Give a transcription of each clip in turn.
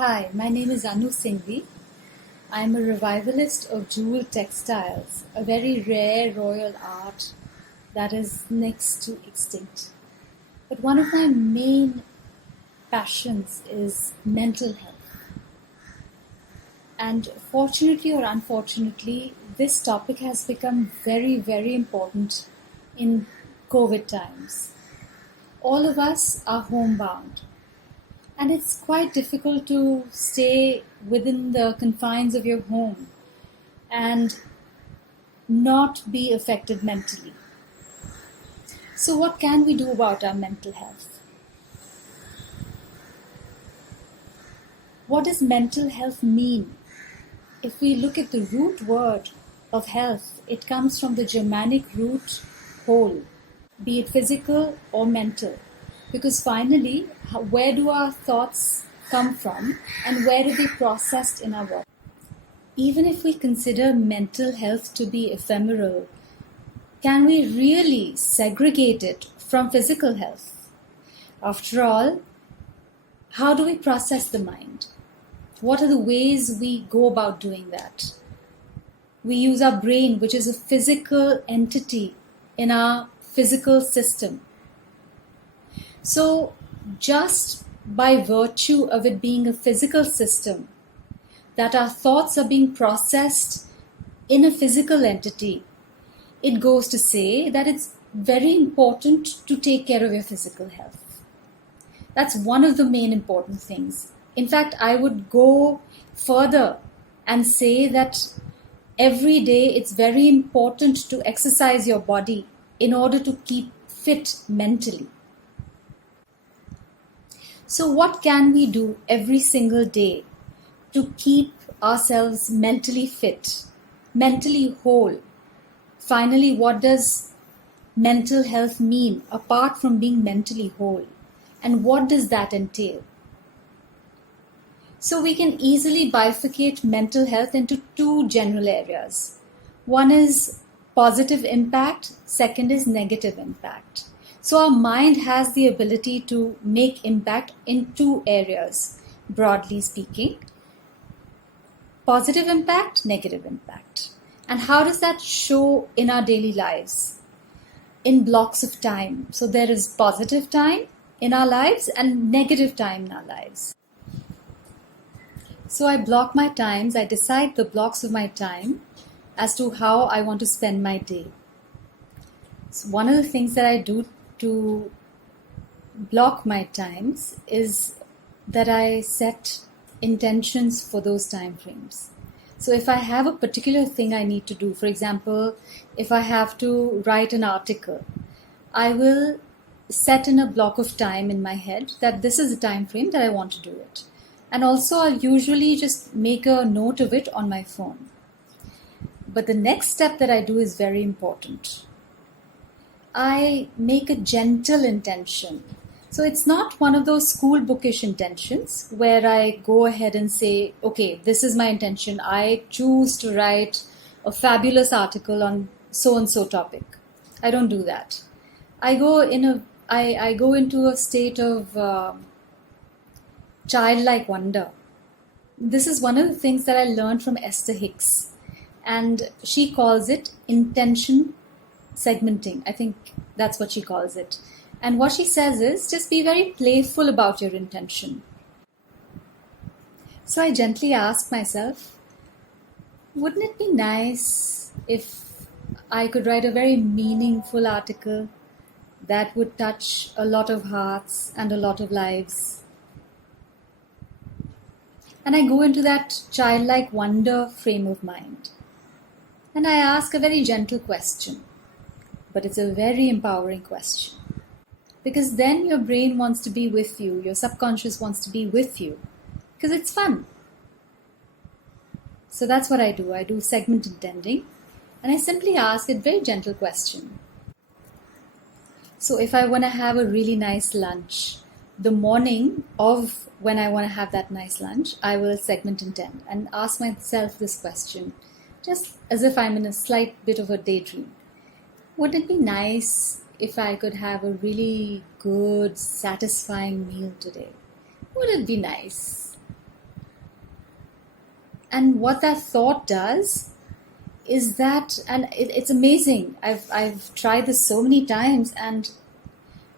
Hi, my name is Anou Singhvi. I am a revivalist of jewel textiles, a very rare royal art that is next to extinct. But one of my main passions is mental health. And fortunately or unfortunately, this topic has become very, very important in COVID times. All of us are homebound. And it's quite difficult to stay within the confines of your home and not be affected mentally. So, what can we do about our mental health? What does mental health mean? If we look at the root word of health, it comes from the Germanic root whole, be it physical or mental. Because finally, where do our thoughts come from and where are they processed in our body? Even if we consider mental health to be ephemeral, can we really segregate it from physical health? After all, how do we process the mind? What are the ways we go about doing that? We use our brain, which is a physical entity in our physical system. So, just by virtue of it being a physical system, that our thoughts are being processed in a physical entity, it goes to say that it's very important to take care of your physical health. That's one of the main important things. In fact, I would go further and say that every day it's very important to exercise your body in order to keep fit mentally. So, what can we do every single day to keep ourselves mentally fit, mentally whole? Finally, what does mental health mean apart from being mentally whole? And what does that entail? So, we can easily bifurcate mental health into two general areas. One is positive impact, second is negative impact. So our mind has the ability to make impact in two areas, broadly speaking. Positive impact, negative impact. And how does that show in our daily lives? In blocks of time. So there is positive time in our lives and negative time in our lives. So I block my times, I decide the blocks of my time as to how I want to spend my day. So one of the things that I do to block my times is that I set intentions for those time frames. So if I have a particular thing I need to do, for example, if I have to write an article, I will set in a block of time in my head that this is the time frame that I want to do it. And also I'll usually just make a note of it on my phone. But the next step that I do is very important. I make a gentle intention. So it's not one of those school bookish intentions where I go ahead and say, okay, this is my intention. I choose to write a fabulous article on so and so topic. I don't do that. I go into a state of childlike wonder. This is one of the things that I learned from Esther Hicks, and she calls it intention segmenting. I think that's what she calls it. And what she says is just be very playful about your intention. So I gently ask myself, wouldn't it be nice if I could write a very meaningful article that would touch a lot of hearts and a lot of lives? And I go into that childlike wonder frame of mind. And I ask a very gentle question. But it's a very empowering question. Because then your brain wants to be with you, your subconscious wants to be with you, because it's fun. So that's what I do. I do segment intending, and I simply ask a very gentle question. So if I want to have a really nice lunch, the morning of when I want to have that nice lunch, I will segment intend and ask myself this question, just as if I'm in a slight bit of a daydream. Wouldn't it be nice if I could have a really good, satisfying meal today? Would it be nice? And what that thought does is that, and it's amazing. I've tried this so many times, and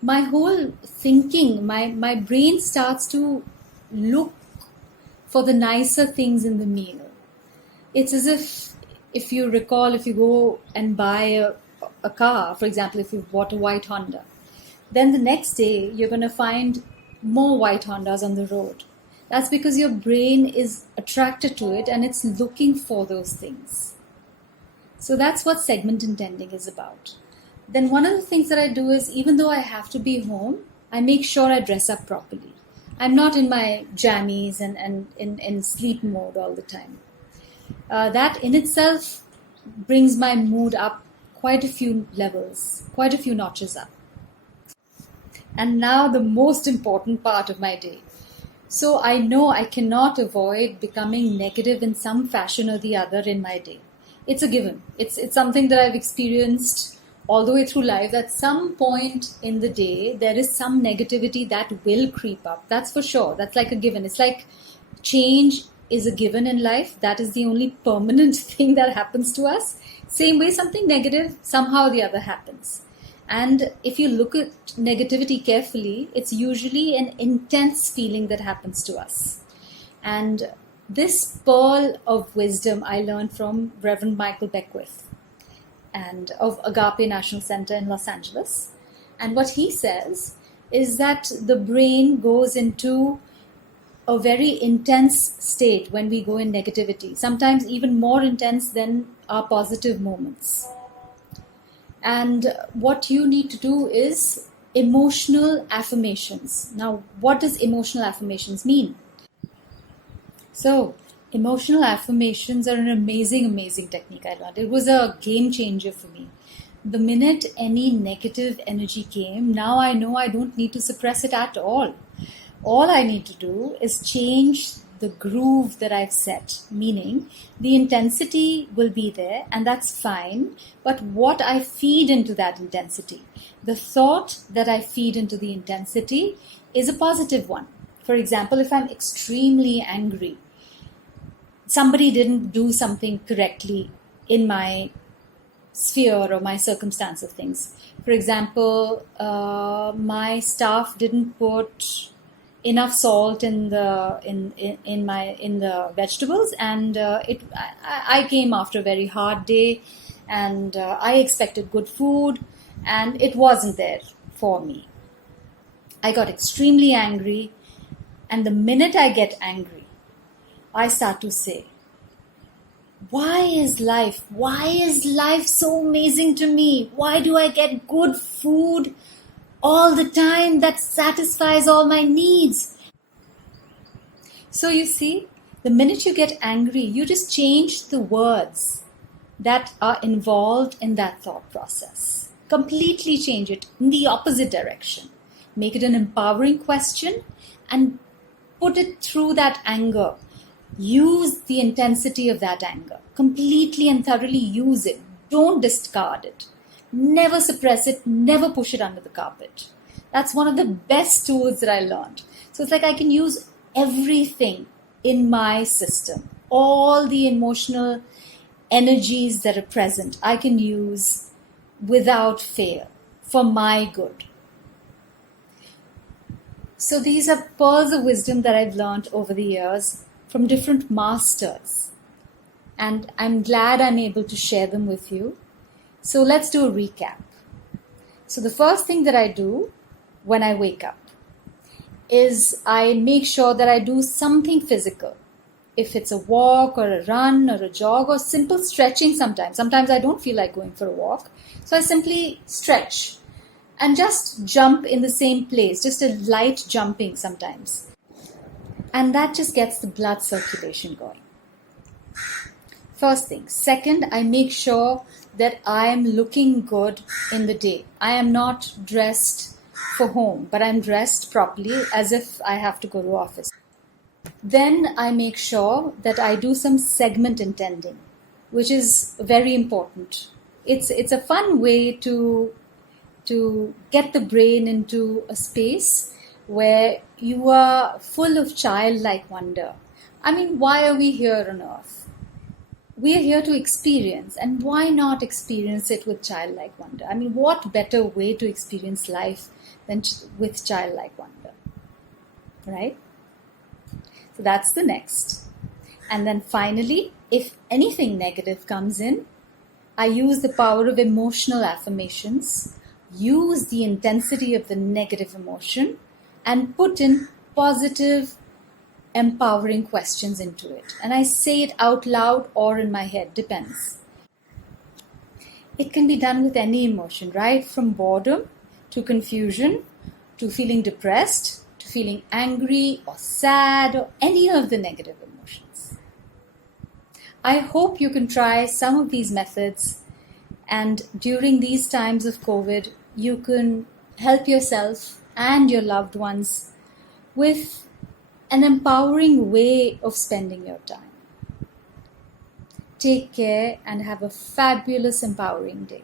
my whole thinking, my brain starts to look for the nicer things in the meal. It's as if you recall, if you go and buy a car, for example, if you've bought a white Honda, then the next day you're going to find more white Hondas on the road. That's because your brain is attracted to it and it's looking for those things. So that's what segment intending is about. Then one of the things that I do is, even though I have to be home, I make sure I dress up properly. I'm not in my jammies and in sleep mode all the time. That in itself brings my mood up quite a few levels, quite a few notches up. And now the most important part of my day. So I know I cannot avoid becoming negative in some fashion or the other in my day. It's a given. It's something that I've experienced all the way through life. At some point in the day, there is some negativity that will creep up. That's for sure. That's like a given. It's like change is a given in life. That is the only permanent thing that happens to us. Same way, something negative somehow or the other happens. And if you look at negativity carefully, it's usually an intense feeling that happens to us. And this pearl of wisdom I learned from Reverend Michael Beckwith and of Agape National Center in Los Angeles. And what he says is that the brain goes into a very intense state when we go in negativity, sometimes even more intense than our positive moments. And what you need to do is emotional affirmations. Now, what does emotional affirmations mean? So, emotional affirmations are an amazing, amazing technique I learned. It was a game changer for me. The minute any negative energy came, now I know I don't need to suppress it at all. All I need to do is change the groove that I've set, meaning the intensity will be there and that's fine, but what I feed into that intensity, the thought that I feed into the intensity is a positive one. For example, if I'm extremely angry, somebody didn't do something correctly in my sphere or my circumstance of things. For example, my staff didn't put enough salt in the vegetables, and I came after a very hard day, and I expected good food, and it wasn't there for me. I got extremely angry, and the minute I get angry, I start to say, why is life so amazing to me? Why do I get good food all the time that satisfies all my needs? So you see, the minute you get angry, you just change the words that are involved in that thought process. Completely change it in the opposite direction. Make it an empowering question and put it through that anger. Use the intensity of that anger. Completely and thoroughly use it. Don't discard it. Never suppress it. Never push it under the carpet. That's one of the best tools that I learned. So it's like I can use everything in my system. All the emotional energies that are present, I can use without fail for my good. So these are pearls of wisdom that I've learned over the years from different masters. And I'm glad I'm able to share them with you. So let's do a recap. So the first thing that I do when I wake up is I make sure that I do something physical. If it's a walk or a run or a jog or simple stretching sometimes. Sometimes I don't feel like going for a walk. So I simply stretch and just jump in the same place. Just a light jumping sometimes. And that just gets the blood circulation going. First thing. Second, I make sure that I am looking good in the day. I am not dressed for home, but I'm dressed properly as if I have to go to office. Then I make sure that I do some segment intending, which is very important. It's a fun way to get the brain into a space where you are full of childlike wonder. I mean, why are we here on earth? We are here to experience, and why not experience it with childlike wonder? I mean, what better way to experience life than with childlike wonder, right? So that's the next. And then finally, if anything negative comes in, I use the power of emotional affirmations, use the intensity of the negative emotion, and put in positive, empowering questions into it. And I say it out loud or in my head, depends. It can be done with any emotion, right? From boredom to confusion to feeling depressed to feeling angry or sad or any of the negative emotions. I hope you can try some of these methods, and during these times of COVID, you can help yourself and your loved ones with an empowering way of spending your time. Take care and have a fabulous, empowering day.